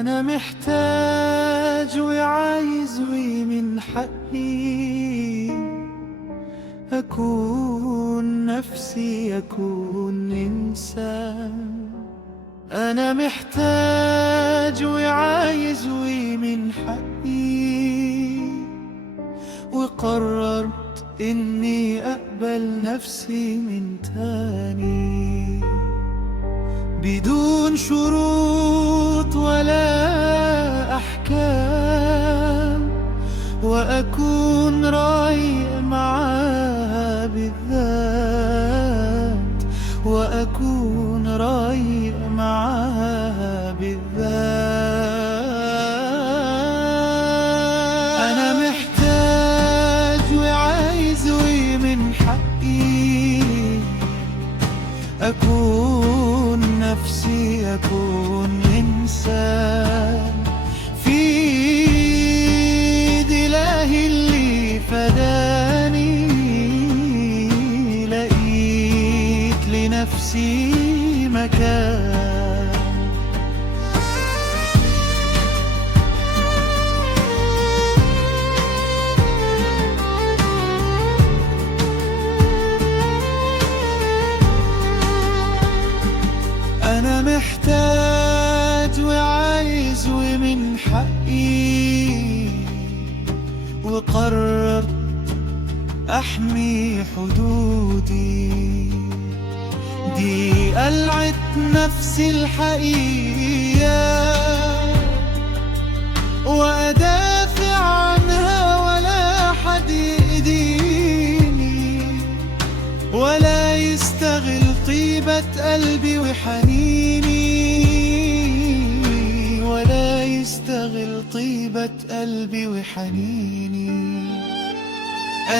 أنا محتاج وعايز ومن حقي أكون نفسي، أكون إنسان. أنا محتاج وعايز ومن حقي، وقررت إني أقبل نفسي من تاني بدون شروط ولا أحكام، وأكون رايق معاها بالذات، وأكون رايق معاها بالذات. أنا محتاج وعايز ومن حقي أكون نفسي، أكون إنسان. في إيد إلهي اللي فداني لقيت لنفسي مكان. أنا محتاج وعايز ومن حقي، وقررت أحمي حدودي. دي قلعة نفسي الحقيقية، وأدافع عنها ولا حد يأذيني، ولا يستغل طيبة قلبي وحنيني، ولا يستغل طيبة قلبي وحنيني.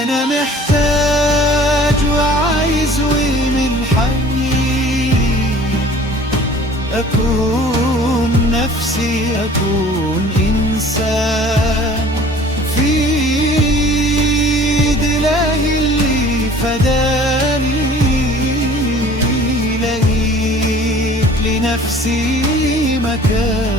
أنا محتاج وعايز ومن حقي أكون نفسي، أكون إنسان. في إيد إلهي اللي فداني لقيت لنفسي مكان.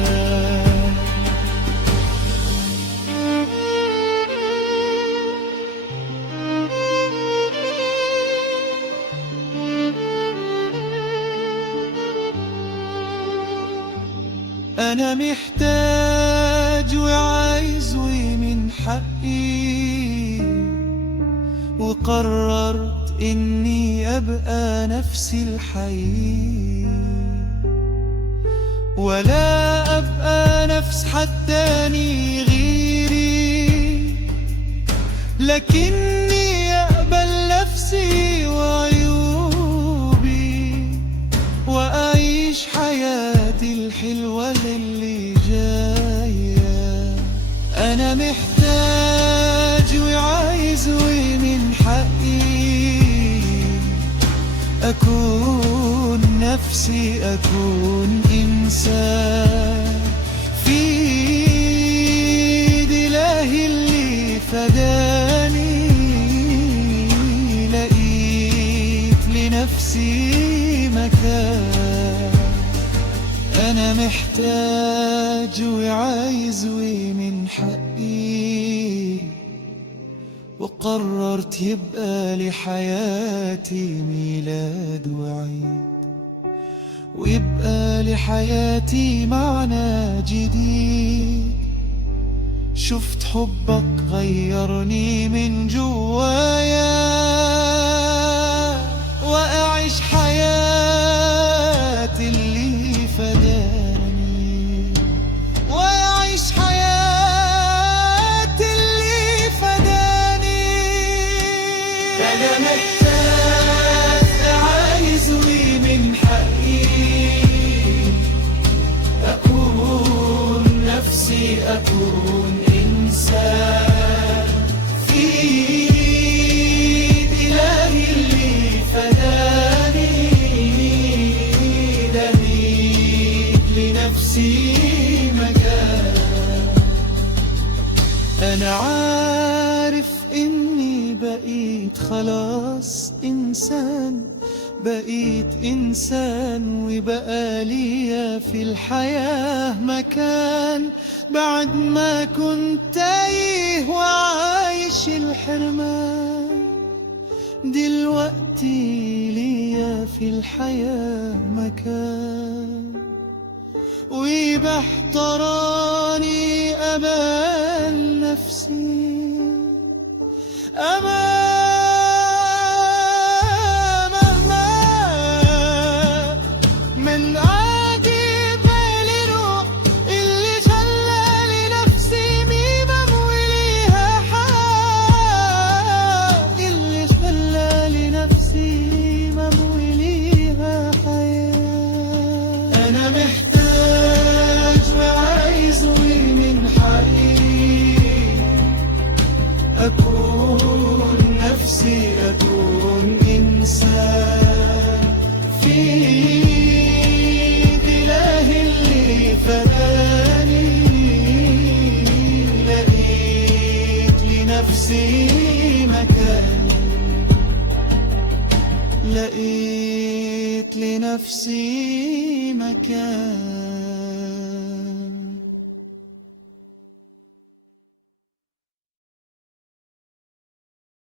أنا محتاج وعايز ومن حقي، وقررت إني أبقى نفسي الحقيقي، ولا أبقى نفس حد تاني غيري، لكني أقبل نفسي وعيوبي، وأعيش حياتي الحلوة اللي جاية. أنا محتاج وعايز ومن حقي أكون نفسي، أكون إنسان. في إيد إلهي اللي فداني لقيت لنفسي مكان. أنا محتاج وعايز ومن حقي، وقررت يبقى لحياتي ميلاد وعيد، ويبقى لحياتي معنى جديد. شفت حبك غيرني من جوايا، وأعيش حياتي اللي فداني، وأعيش حياتي اللي فداني. أنا محتاج عايز ومن حقي أكون نفسي، أكون إنسان. في إيد إلهي اللي فداني لقيت لنفسي مكان. أنا عارف إني بقيت خلاص إنسان، بقيت إنسان وبقى ليا في الحياة مكان، بعد ما كنت تايه وعايش الحرمان. دلوقتي ليا في الحياة مكان، وبحتراني أبان نفسي مهما من عادي بالروح اللي خلالي نفسي ميمم وليها حق، اللي خلالي نفسي ميمم وليها حياة. أنا محتاج وعايز ومن حقي أكون نفسي، أكون إنسان في إله اللي فداني. لقيت لنفسي مكان، لقيت لنفسي مكان.